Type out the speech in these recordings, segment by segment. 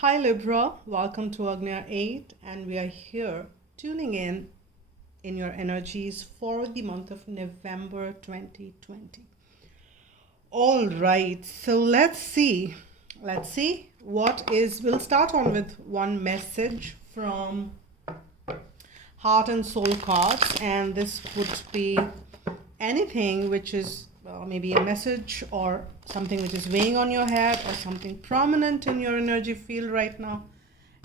Hi Libra, welcome to Agnya 8, and we are here tuning in your energies for the month of November 2020. All right, so let's see. We'll start on with one message from Heart and Soul cards, and this would be anything which is maybe a message or something which is weighing on your head or something prominent in your energy field right now.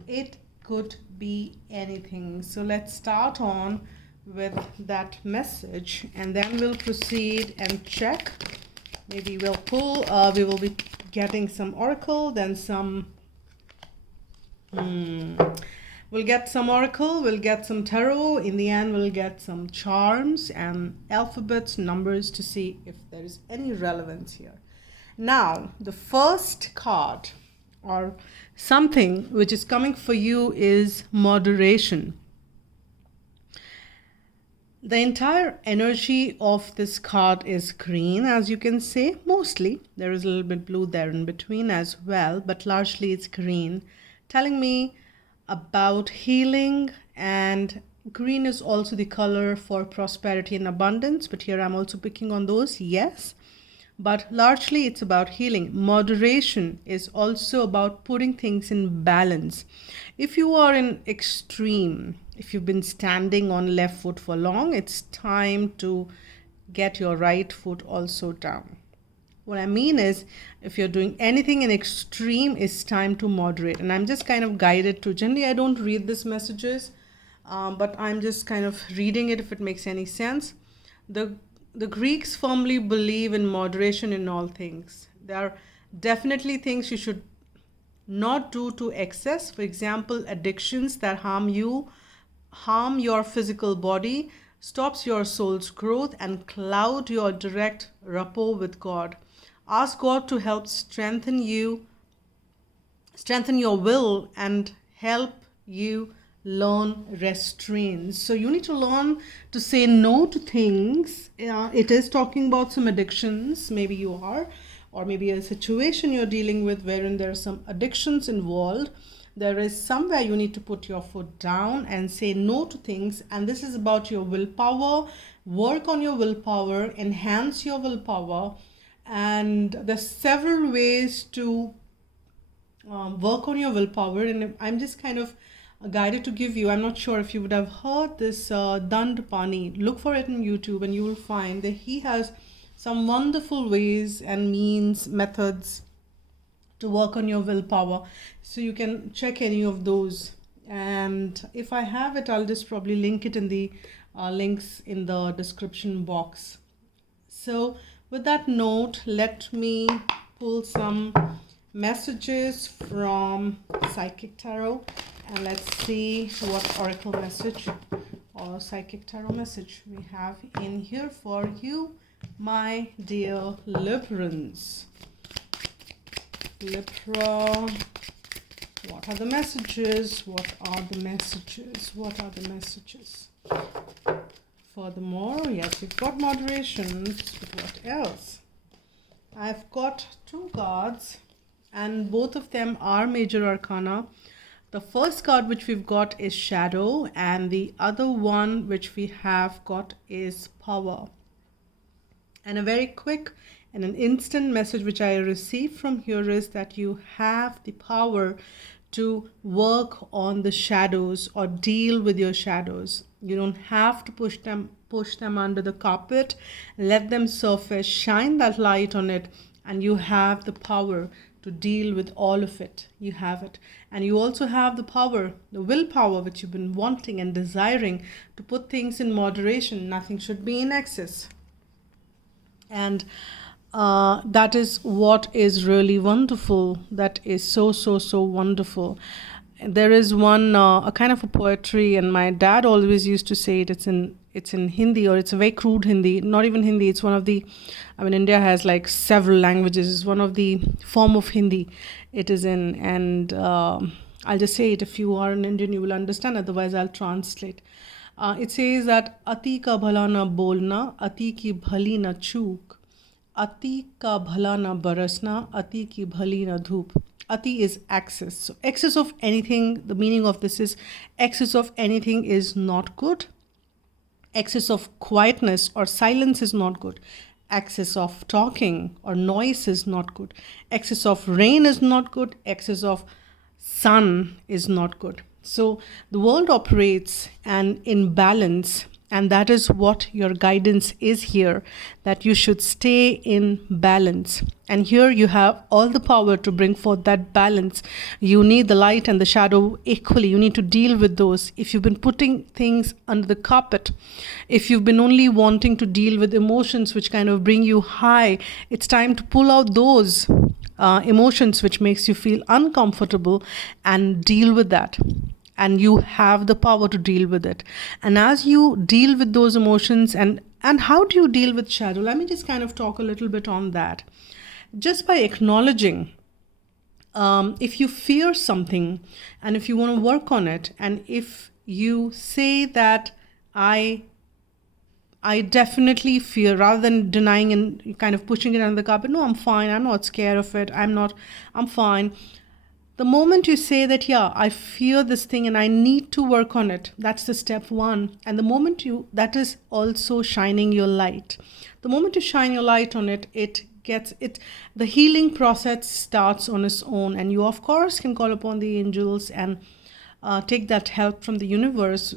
It could be anything. So let's start on with that message and then we'll proceed and check. Maybe we'll pull, we will be getting some oracle, then some we'll get some oracle, we'll get some tarot. In the end, we'll get some charms and alphabets, numbers to see if there is any relevance here. Now, the first card or something which is coming for you is moderation. The entire energy of this card is green, as you can say, mostly. There is a little bit blue there in between as well, but largely it's green, telling me about healing, and green is also the color for prosperity and abundance, but here I'm also picking on those, yes, but largely it's about healing. Moderation is also about putting things in balance. If you are in extreme, if you've been standing on left foot for long, it's time to get your right foot also down. What I mean is, if you're doing anything in extreme, it's time to moderate. And I'm just kind of guided to, generally I don't read these messages, but I'm just kind of reading it if it makes any sense. The Greeks firmly believe in moderation in all things. There are definitely things you should not do to excess. For example, addictions that harm your physical body, stops your soul's growth, and cloud your direct rapport with God. Ask God to help strengthen your will and help you learn restraint. So you need to learn to say no to things. It is talking about some addictions, maybe you are, or maybe a situation you're dealing with wherein there are some addictions involved. There is somewhere you need to put your foot down and say no to things. And this is about your willpower. Work on your willpower, enhance your willpower. And there's several ways to work on your willpower. And I'm just kind of guided to give you, I'm not sure if you would have heard this Dandapani. Look for it on YouTube and you will find that he has some wonderful ways and means, methods to work on your willpower. So you can check any of those. And if I have it, I'll just probably link it in the links in the description box. So with that note, let me pull some messages from Psychic Tarot. And let's see what oracle message or Psychic Tarot message we have in here for you, my dear Librans. Libra, what are the messages? What are the messages? What are the messages? Furthermore, yes, we've got moderation, but what else? I've got two cards, and both of them are major arcana. The first card which we've got is shadow, and the other one which we have got is power. And a very quick and an instant message which I received from here is that you have the power to work on the shadows or deal with your shadows. You don't have to push them under the carpet. Let them surface, shine that light on it, and you have the power to deal with all of it. You have it. And you also have the power, the willpower which you've been wanting and desiring to put things in moderation. Nothing should be in excess. And that is what is really wonderful. That is so wonderful. There is one a kind of a poetry, and my dad always used to say it. It's in Hindi, or it's a very crude Hindi. Not even Hindi. It's one of the, India has like several languages. It's one of the form of Hindi it is in, and I'll just say it. If you are an Indian, you will understand. Otherwise, I'll translate. It says that Ati ka bhala na bolna, ati ki bhali na chook. Ati ka bhala na barasna, ati ki bhali na dhoop. Ati is excess. So excess of anything, the meaning of this is excess of anything is not good. Excess of quietness or silence is not good. Excess of talking or noise is not good. Excess of rain is not good. Excess of sun is not good. So the world operates and in balance, and that is what your guidance is here, that you should stay in balance. And here you have all the power to bring forth that balance. You need the light and the shadow equally. You need to deal with those. If you've been putting things under the carpet, if you've been only wanting to deal with emotions which kind of bring you high, it's time to pull out those emotions which makes you feel uncomfortable and deal with that. And you have the power to deal with it. And as you deal with those emotions, and how do you deal with shadow? Let me just kind of talk a little bit on that. Just by acknowledging, if you fear something and if you want to work on it, and if you say that I definitely fear, rather than denying and kind of pushing it under the carpet, no, I'm fine, I'm not scared of it, I'm fine. The moment you say that, yeah, I fear this thing and I need to work on it, that's the step one. And the moment that is also shining your light. The moment you shine your light on it, the healing process starts on its own. And you, of course, can call upon the angels and take that help from the universe,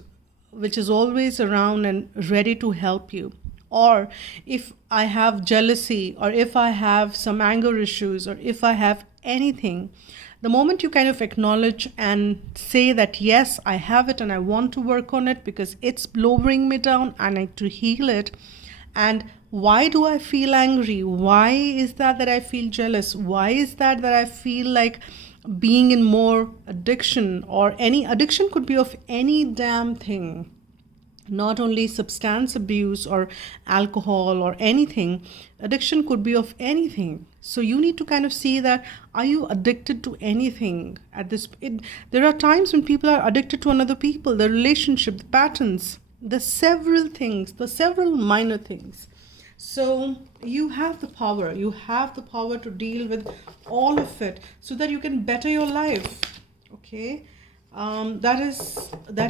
which is always around and ready to help you. Or if I have jealousy, or if I have some anger issues, or if I have anything, the moment you kind of acknowledge and say that, yes, I have it and I want to work on it because it's lowering me down, I need to heal it. And why do I feel angry? Why is that I feel jealous? Why is that I feel like being in more addiction? Or any addiction could be of any damn thing. Not only substance abuse or alcohol or anything. Addiction could be of anything. So you need to kind of see that, are you addicted to anything at this? There are times when people are addicted to another people, the relationship, the patterns, the several things, the several minor things. So you have the power. You have the power to deal with all of it so that you can better your life. Okay. That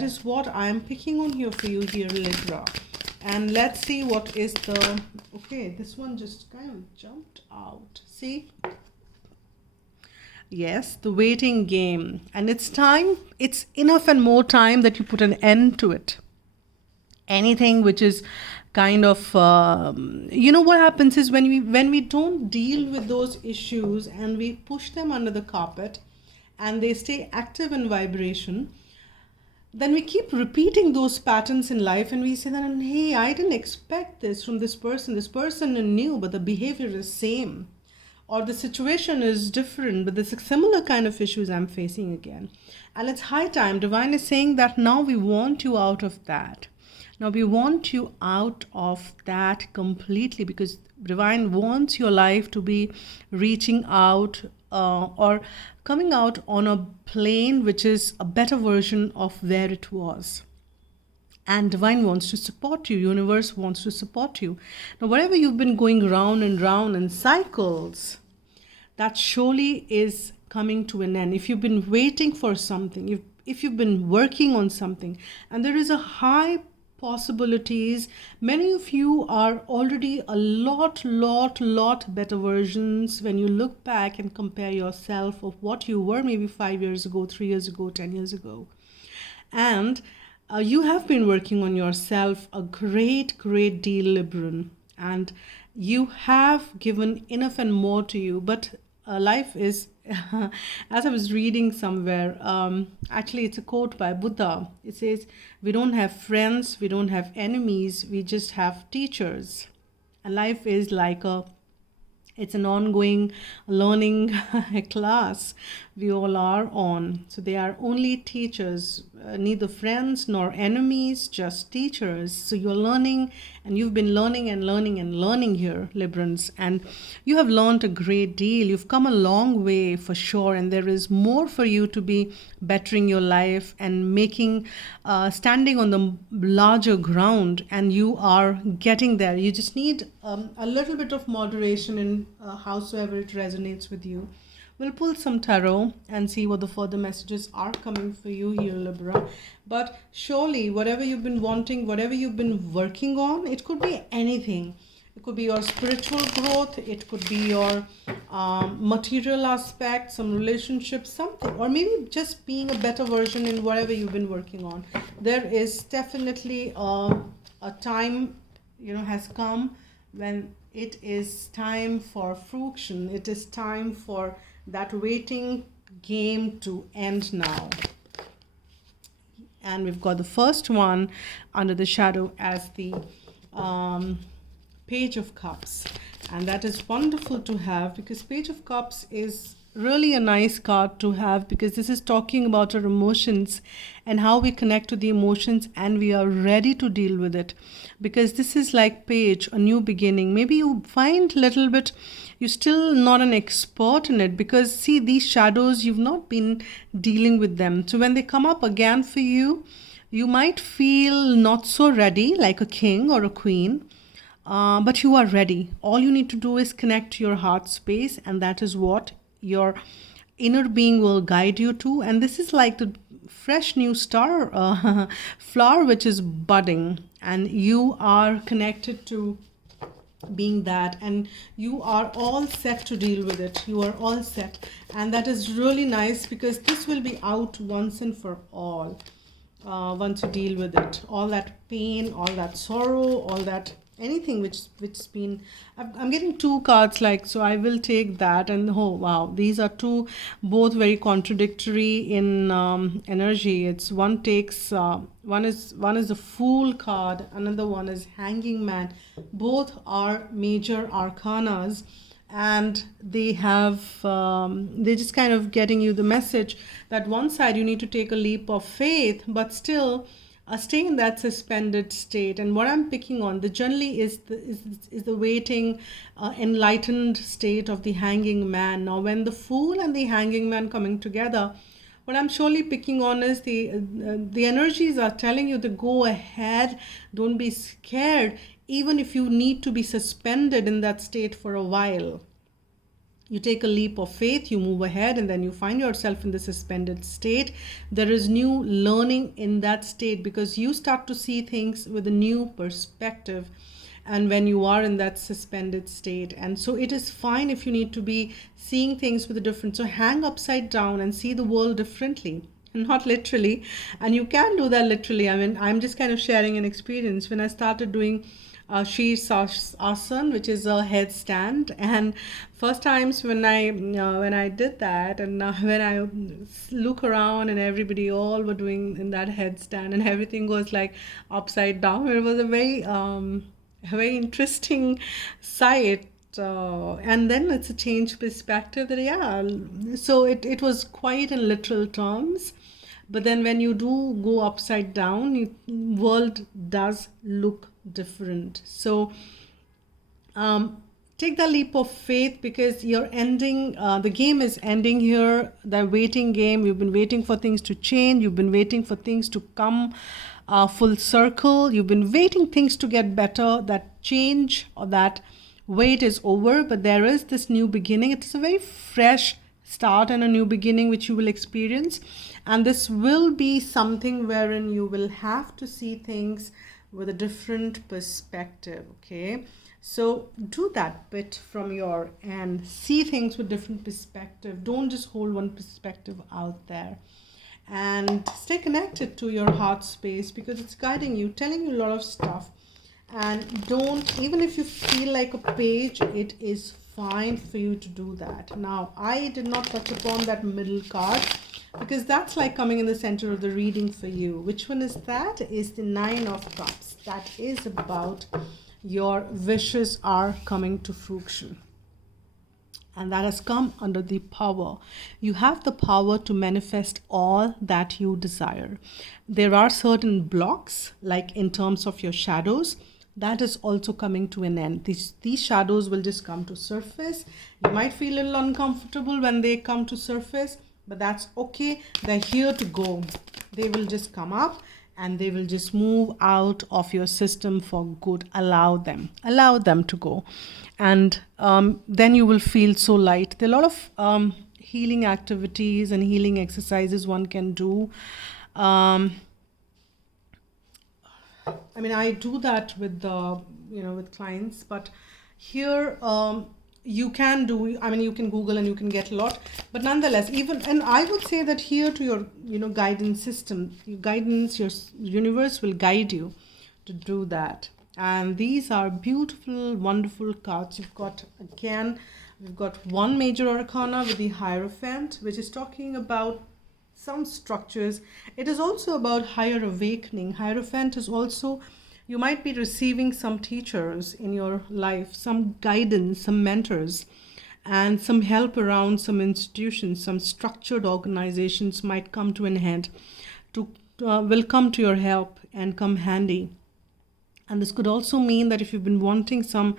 is what I am picking on here for you here, Libra. And let's see what is the... Okay, this one just kind of jumped out. See? Yes, the waiting game. And it's time, it's enough and more time that you put an end to it. Anything which is kind of... what happens is when we don't deal with those issues and we push them under the carpet and they stay active in vibration, then we keep repeating those patterns in life and we say that, hey, I didn't expect this from this person. This person knew, but the behavior is same. Or the situation is different, but there's a similar kind of issues I'm facing again. And it's high time. Divine is saying that now we want you out of that. Now we want you out of that completely, because Divine wants your life to be reaching out or coming out on a plane which is a better version of where it was. And Divine wants to support you. Universe wants to support you. Now, whatever you've been going round and round in cycles, that surely is coming to an end. If you've been waiting for something, if you've been working on something, and there is a high possibilities, many of you are already a lot better versions when you look back and compare yourself of what you were maybe 5 years ago, 3 years ago, 10 years ago. And you have been working on yourself a great deal, Libran, and you have given enough and more to you. But life is, as I was reading somewhere, actually it's a quote by Buddha. It says, we don't have friends, we don't have enemies, we just have teachers. And life is like it's an ongoing learning class we all are on. So they are only teachers, neither friends nor enemies, just teachers. So you're learning, and you've been learning and learning here, Librans. And you have learned a great deal. You've come a long way for sure. And there is more for you to be bettering your life and making, standing on the larger ground. And you are getting there. You just need a little bit of moderation in howsoever it resonates with you. We'll pull some tarot and see what the further messages are coming for you here, Libra. But surely, whatever you've been wanting, whatever you've been working on, it could be anything. It could be your spiritual growth, it could be your material aspect, some relationship, something, or maybe just being a better version in whatever you've been working on. There is definitely a time, has come when it is time for fruition. It is time for that waiting game to end now. And we've got the first one under the shadow as the Page of Cups, and that is wonderful to have, because Page of Cups is really a nice card to have, because this is talking about our emotions and how we connect to the emotions and we are ready to deal with it, because this is like Page, a new beginning. Maybe you find little bit you're still not an expert in it, because see, these shadows, you've not been dealing with them. So when they come up again for you, you might feel not so ready, like a king or a queen. But you are ready. All you need to do is connect to your heart space, and that is what your inner being will guide you to. And this is like the fresh new star flower which is budding, and you are connected to being that, and you are all set to deal with it. You are all set, and that is really nice, because this will be out once and for all. Once you deal with it, all that pain, all that sorrow, all that anything which's been, I'm getting two cards, like, so I will take that. And oh wow, these are two, both very contradictory in energy. It's one takes one is the Fool card, another one is Hanging Man. Both are major arcanas, and they have they're just kind of getting you the message that one side you need to take a leap of faith, but still stay in that suspended state. And what I'm picking on, the generally is the waiting, enlightened state of the Hanging Man. Now, when the Fool and the Hanging Man coming together, what I'm surely picking on is the energies are telling you to go ahead, don't be scared, even if you need to be suspended in that state for a while. You take a leap of faith, you move ahead, and then you find yourself in the suspended state. There is new learning in that state, because you start to see things with a new perspective, and when you are in that suspended state. And so it is fine if you need to be seeing things with a different, so hang upside down and see the world differently, not literally. And you can do that literally. I mean, I'm just kind of sharing an experience. When I started doing Asan, which is a headstand, and first times when I did that, and when I look around and everybody all were doing in that headstand, and everything goes like upside down, it was a very interesting sight. And then it's a change perspective that so it was quite in literal terms. But then when you do go upside down, world does look different. So take the leap of faith, because you're ending, the game is ending here, the waiting game. You've been waiting for things to change. You've been waiting for things to come full circle. You've been waiting things to get better. That change or that wait is over, but there is this new beginning. It's a very fresh start and a new beginning which you will experience. And this will be something wherein you will have to see things with a different perspective, okay? So do that bit from your end. See things with different perspective. Don't just hold one perspective out there. And stay connected to your heart space, because it's guiding you, telling you a lot of stuff. And don't, even if you feel like a page, it is fine for you to do that. Now, I did not touch upon that middle card, because that's like coming in the center of the reading for you. Which one is that? Is the Nine of Cups. That is about your wishes are coming to fruition. And that has come under the power. You have the power to manifest all that you desire. There are certain blocks, like in terms of your shadows, that is also coming to an end. These shadows will just come to surface. You might feel a little uncomfortable when they come to surface, but that's okay. They're here to go. They will just come up, and they will just move out of your system for good. Allow them to go. And then you will feel so light. There are a lot of healing activities and healing exercises one can do. I mean, I do that with with clients, but here you can do, I mean, you can Google and you can get a lot, but nonetheless, and I would say that here to your, guidance system, your universe will guide you to do that. And these are beautiful, wonderful cards. We've got one major arcana with the Hierophant, which is talking about some structures. It is also about higher awakening. Hierophant is also, you might be receiving some teachers in your life, some guidance, some mentors, and some help around some institutions, some structured organizations might come to an end, will come to your help and come handy. And this could also mean that if you've been wanting some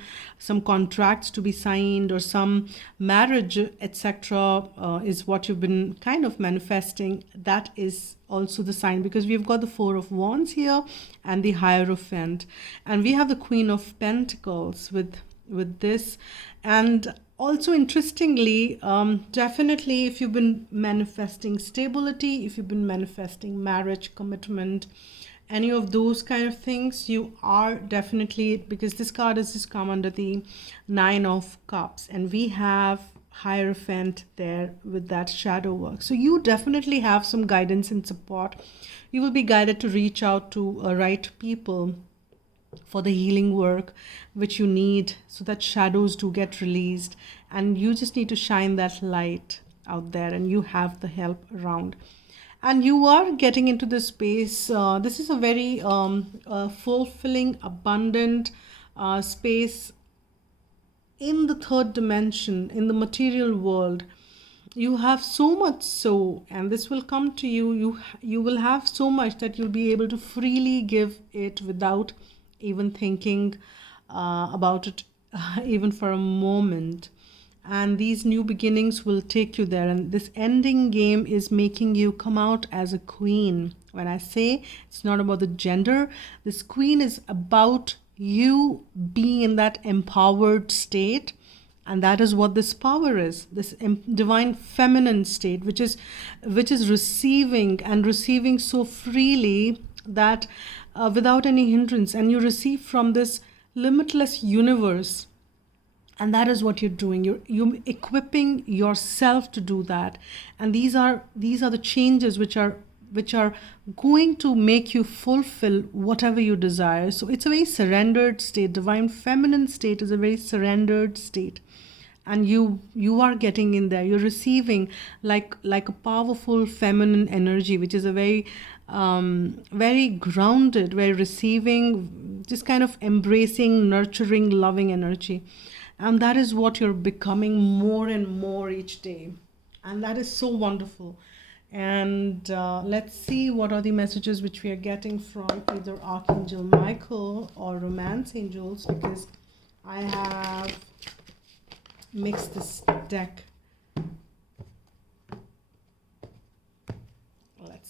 contracts to be signed, or some marriage, etc., is what you've been kind of manifesting, that is also the sign, because we've got the Four of Wands here and the Hierophant, and we have the Queen of Pentacles with this. And also, interestingly, definitely if you've been manifesting stability, if you've been manifesting marriage, commitment, any of those kind of things, you are definitely, because this card has just come under the Nine of Cups, and we have Hierophant there with that shadow work. So you definitely have some guidance and support. You will be guided to reach out to right people for the healing work which you need, so that shadows do get released, and you just need to shine that light out there, and you have the help around. And you are getting into this space. This is a very fulfilling, abundant space in the third dimension, in the material world. You have so much and this will come to you. You will have so much that you'll be able to freely give it without even thinking about it, even for a moment. And these new beginnings will take you there. And this ending game is making you come out as a queen. When I say it's not about the gender, this queen is about you being in that empowered state. And that is what this power is, this divine feminine state, which is receiving so freely that without any hindrance. And you receive from this limitless universe. And that is what you're doing. You're equipping yourself to do that. And these are the changes which are going to make you fulfill whatever you desire. So it's a very surrendered state. Divine feminine state is a very surrendered state. And you are getting in there. You're receiving like a powerful feminine energy, which is a very very grounded, very receiving, just kind of embracing, nurturing, loving energy. And that is what you're becoming more and more each day. And that is so wonderful. And let's see what are the messages which we are getting from either Archangel Michael or Romance Angels, because I have mixed this deck.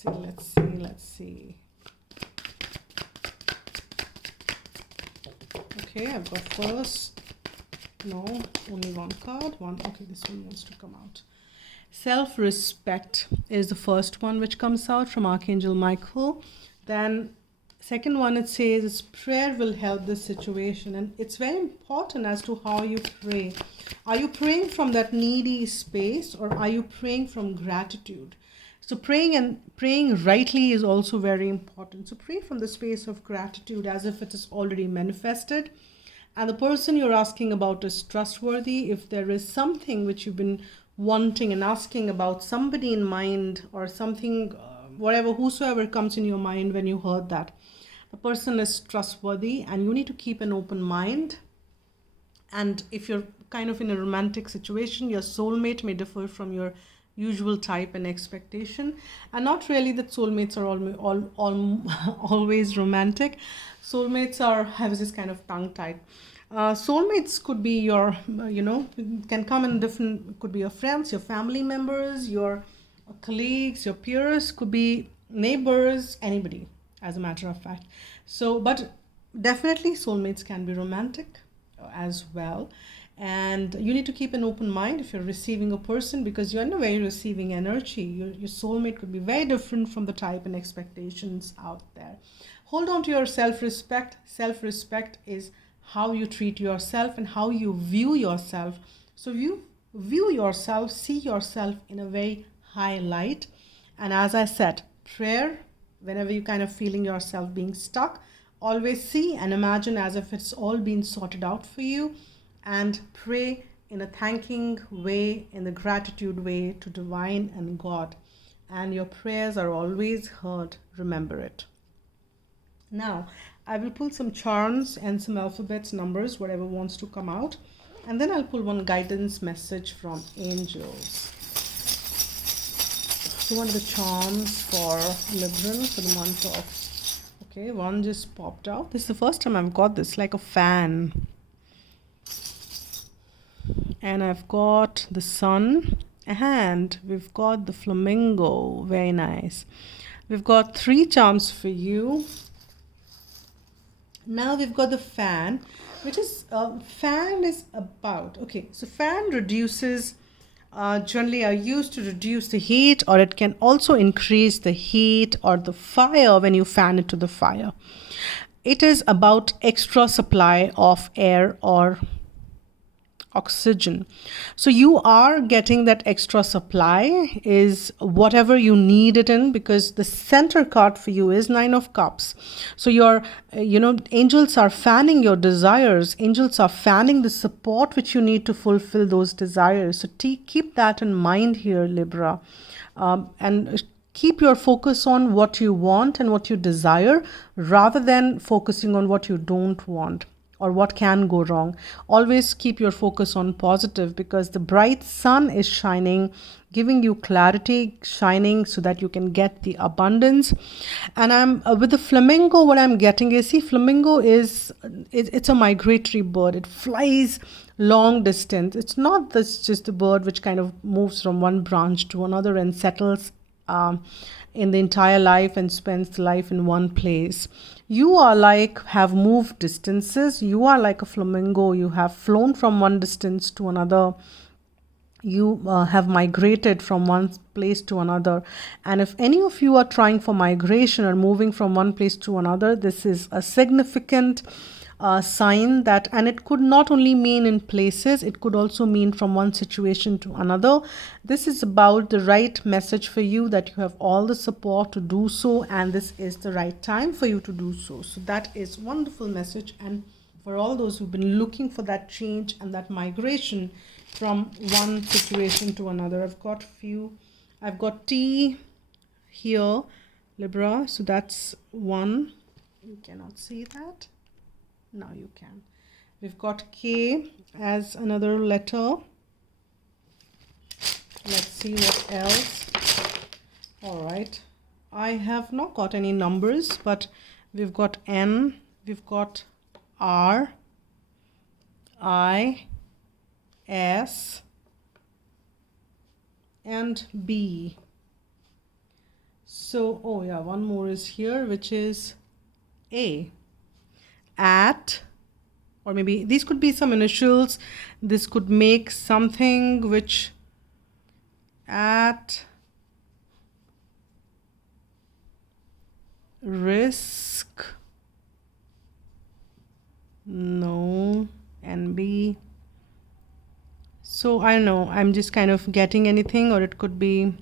Let's see. Okay, I've got first. No, only one card. Okay, this one wants to come out. Self-respect is the first one which comes out from Archangel Michael. Then second one, it says prayer will help this situation. And it's very important as to how you pray. Are you praying from that needy space, or are you praying from gratitude? So praying rightly is also very important. So pray from the space of gratitude as if it is already manifested. And the person you're asking about is trustworthy. If there is something which you've been wanting and asking about, somebody in mind or something, whosoever comes in your mind when you heard that, the person is trustworthy, and you need to keep an open mind. And if you're kind of in a romantic situation, your soulmate may differ from your usual type and expectation. And not really that soulmates are always romantic. Soulmates have this kind of tongue tied. Soulmates could be your, can come in different, could be your friends, your family members, your colleagues, your peers, could be neighbors, anybody. as a matter of fact. So, but definitely soulmates can be romantic as well. And you need to keep an open mind if you're receiving a person, because you're in a very receiving energy. Your soulmate could be very different from the type and expectations out there. Hold on to your self-respect. Self-respect is how you treat yourself and how you view yourself. So you view yourself, see yourself in a very high light. And as I said, prayer, whenever you kind of feeling yourself being stuck, always see and imagine as if it's all been sorted out for you, and pray in a thanking way, in the gratitude way to divine and God. And your prayers are always heard. Remember it. Now, I will pull some charms and some alphabets, numbers, whatever wants to come out. And then I'll pull one guidance message from angels. So what are the charms for Libra for the month of... Okay, one just popped out. This is the first time I've got this, like a fan. And I've got the sun, and we've got the flamingo. Very nice. We've got 3 charms for you. Now we've got the fan, which is fan is about, okay, so fan reduces, generally are used to reduce the heat, or it can also increase the heat or the fire when you fan it to the fire. It is about extra supply of air or oxygen. So you are getting that extra supply, is whatever you need it in, because the center card for you is 9 of Cups. So your, angels are fanning your desires. Angels are fanning the support which you need to fulfill those desires. So keep that in mind here, Libra. And keep your focus on what you want and what you desire, rather than focusing on what you don't want or what can go wrong. Always keep your focus on positive, because the bright sun is shining, giving you clarity, shining so that you can get the abundance. And I'm with the flamingo, what I'm getting is, see, flamingo is, it's a migratory bird. It flies long distance. It's not this just a bird which kind of moves from one branch to another and settles in the entire life and spends life in one place. You are like, have moved distances. You are like a flamingo. You have flown from one distance to another. You have migrated from one place to another. And if any of you are trying for migration or moving from one place to another, this is a significant sign that, and it could not only mean in places, it could also mean from one situation to another. This is about the right message for you, that you have all the support to do so, and this is the right time for you to do so. So that is wonderful message. And for all those who've been looking for that change and that migration from one situation to another, I've got T here, Libra. So that's 1. You cannot see that. Now you can. We've got K as another letter. Let's see what else. All right. I have not got any numbers, but we've got N, we've got R, I, S, and B. So, oh yeah, one more is here, which is A. At, or maybe these could be some initials. This could make something which at risk, no, NB. So I don't know, I'm just kind of getting anything, or it could be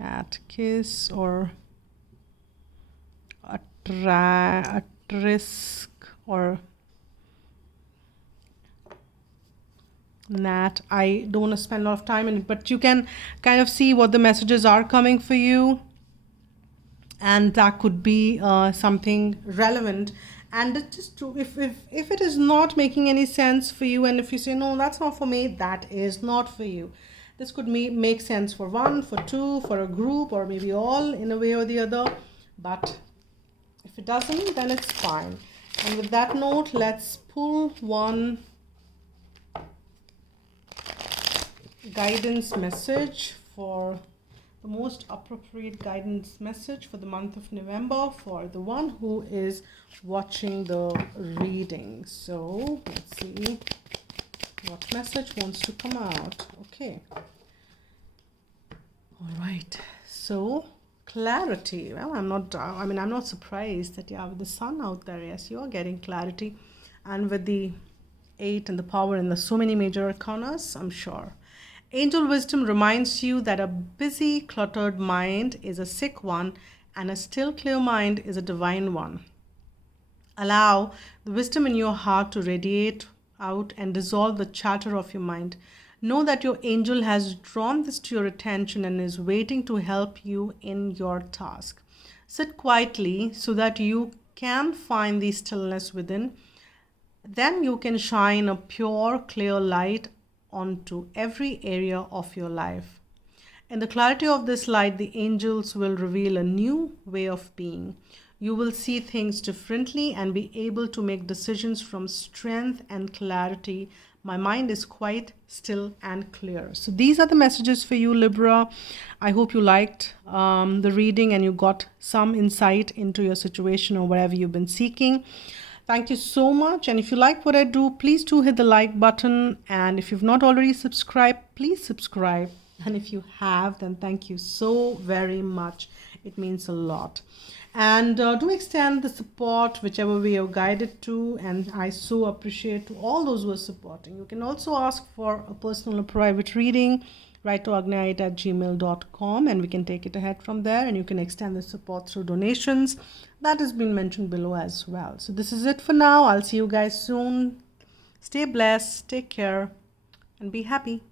at kiss, or at risk, or nat. I don't want to spend a lot of time in it, but you can kind of see what the messages are coming for you, and that could be something relevant. And it's just true, if it is not making any sense for you, and if you say no, that's not for me, that is not for you. This could make sense for 1, for 2, for a group, or maybe all in a way or the other. But if it doesn't, then it's fine. And with that note, let's pull one guidance message for for the most appropriate guidance message for the month of November for the one who is watching the reading. So let's see what message wants to come out. Okay. All right. So clarity. Well, I'm not surprised that, yeah, with the sun out there, yes, you are getting clarity. And with the 8 and the power and the so many major arcanas, I'm sure. Angel wisdom reminds you that a busy, cluttered mind is a sick one, and a still, clear mind is a divine one. Allow the wisdom in your heart to radiate out and dissolve the chatter of your mind. Know that your angel has drawn this to your attention and is waiting to help you in your task. Sit quietly so that you can find the stillness within. Then you can shine a pure, clear light onto every area of your life. In the clarity of this light, the angels will reveal a new way of being. You will see things differently and be able to make decisions from strength and clarity. My mind is quite still and clear. So these are the messages for you, Libra. I hope you liked the reading and you got some insight into your situation or whatever you've been seeking. Thank you so much. And if you like what I do, please do hit the like button. And if you've not already subscribed, please subscribe. And if you have, then thank you so very much. It means a lot. And do extend the support whichever way you're guided to. And I so appreciate to all those who are supporting. You can also ask for a personal or private reading. Write to agnayite@gmail.com and we can take it ahead from there. And you can extend the support through donations. That has been mentioned below as well. So this is it for now. I'll see you guys soon. Stay blessed, take care, and be happy.